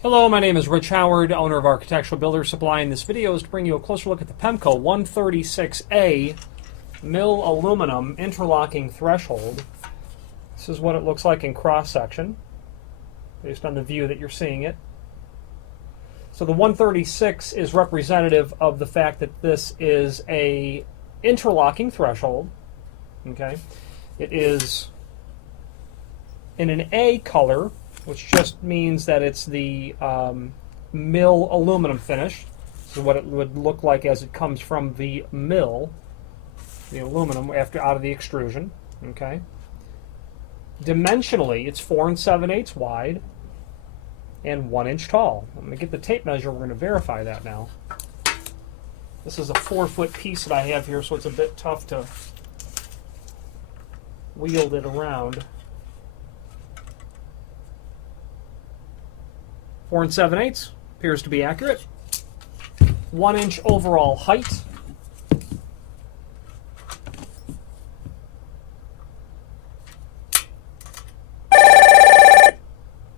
Hello, my name is Rich Howard, owner of Architectural Builder Supply, and this video is to bring you a closer look at the Pemko 136A mill aluminum interlocking threshold. This is what it looks like in cross-section, based on the view that you're seeing it. So the 136 is representative of the fact that this is a interlocking threshold. Okay, it is in an A color, which just means that it's the mill aluminum finish. This is what it would look like as it comes from the mill, the aluminum out of the extrusion. Okay. Dimensionally, it's 4 7/8 wide and 1 inch tall. I'm going to get the tape measure. We're going to verify that now. This is a 4-foot piece that I have here, so it's a bit tough to wield it around. 4 7/8 appears to be accurate. 1 inch overall height.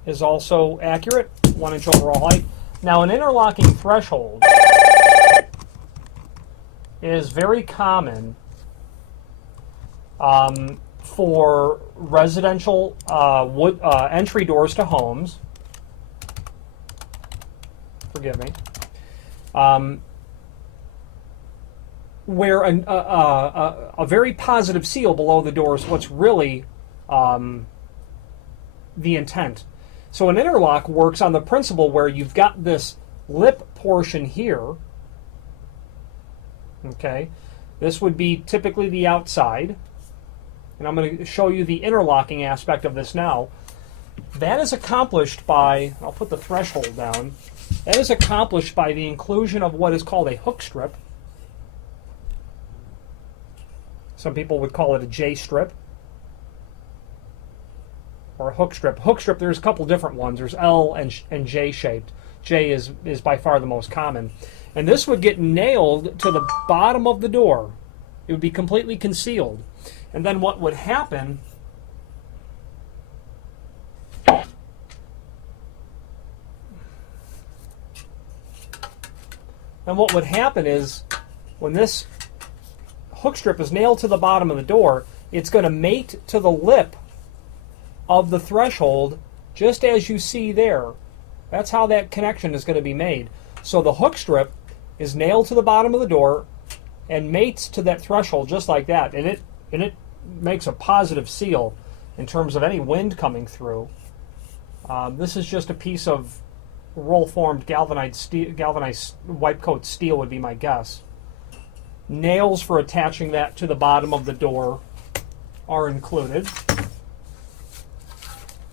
Is also accurate. 1 inch overall height. Now, an interlocking threshold is very common for residential wood entry doors to homes. Forgive me, where a very positive seal below the door is what's really the intent. So an interlock works on the principle where you've got this lip portion here. Okay, this would be typically the outside, and I'm going to show you the interlocking aspect of this now. That is accomplished by, I'll put the threshold down, that is accomplished by the inclusion of what is called a hook strip. Some people would call it a J strip or a hook strip. Hook strip, there's a couple different ones. There's L and J shaped. J is by far the most common. And this would get nailed to the bottom of the door. It would be completely concealed. And then what would happen is when this hook strip is nailed to the bottom of the door, it's going to mate to the lip of the threshold, just as you see there. That's how that connection is going to be made. So the hook strip is nailed to the bottom of the door and mates to that threshold just like that, and it makes a positive seal in terms of any wind coming through. This is just a piece of roll-formed galvanized wipe coat steel would be my guess. Nails for attaching that to the bottom of the door are included,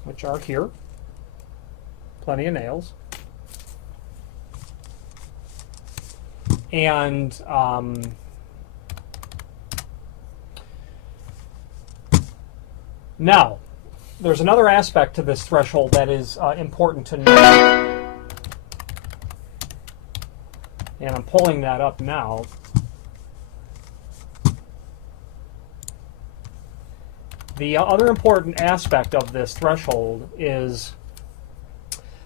which are here. Plenty of nails. And now, there's another aspect to this threshold that is important to note. And I'm pulling that up now. The other important aspect of this threshold is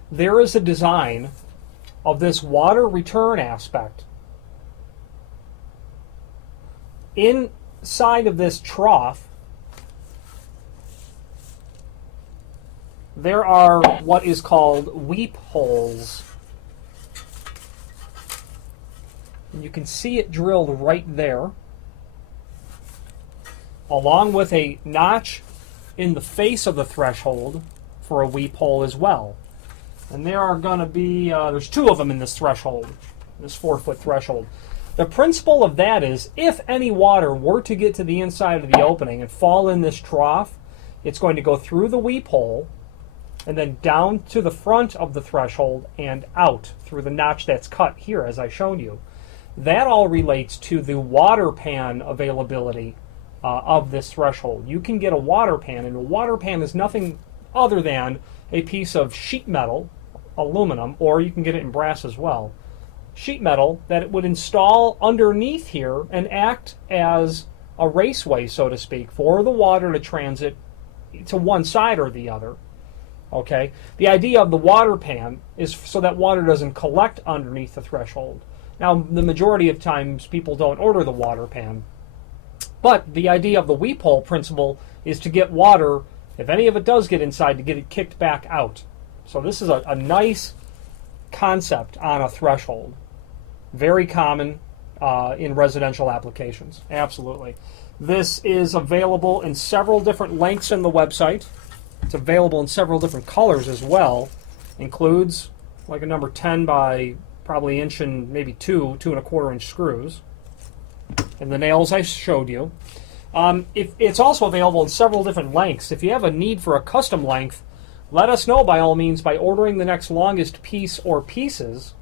there is a design of this water return aspect. Inside of this trough, there are what is called weep holes. You can see it drilled right there, along with a notch in the face of the threshold for a weep hole as well. And there are going to be, there's 2 of them in this threshold, this 4-foot threshold. The principle of that is if any water were to get to the inside of the opening and fall in this trough, it's going to go through the weep hole and then down to the front of the threshold and out through the notch that's cut here, as I've shown you. That all relates to the water pan availability of this threshold. You can get a water pan, and a water pan is nothing other than a piece of sheet metal, aluminum, or you can get it in brass as well. Sheet metal that it would install underneath here and act as a raceway, so to speak, for the water to transit to one side or the other. Okay? The idea of the water pan is so that water doesn't collect underneath the threshold. Now, the majority of times people don't order the water pan, but the idea of the weep hole principle is to get water, if any of it does get inside, to get it kicked back out. So this is a nice concept on a threshold. Very common in residential applications. Absolutely. This is available in several different lengths in the website. It's available in several different colors as well. Includes like a number 10 by probably inch and maybe 2.25 inch screws. And the nails I showed you. It's also available in several different lengths. If you have a need for a custom length, let us know by all means by ordering the next longest piece or pieces.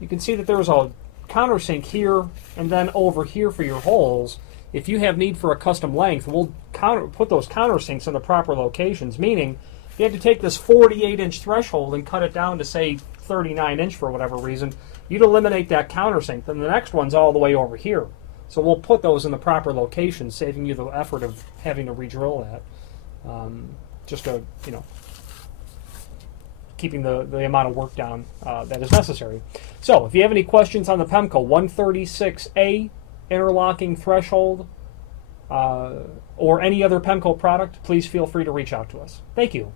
You can see that there's a countersink here and then over here for your holes. If you have need for a custom length, we'll put those countersinks in the proper locations, meaning if you had to take this 48-inch threshold and cut it down to, say, 39-inch for whatever reason, you'd eliminate that countersink. Then the next one's all the way over here. So we'll put those in the proper locations, saving you the effort of having to re-drill that. Just to, keeping the amount of work down that is necessary. So if you have any questions on the Pemko 136A interlocking threshold or any other Pemko product, please feel free to reach out to us. Thank you.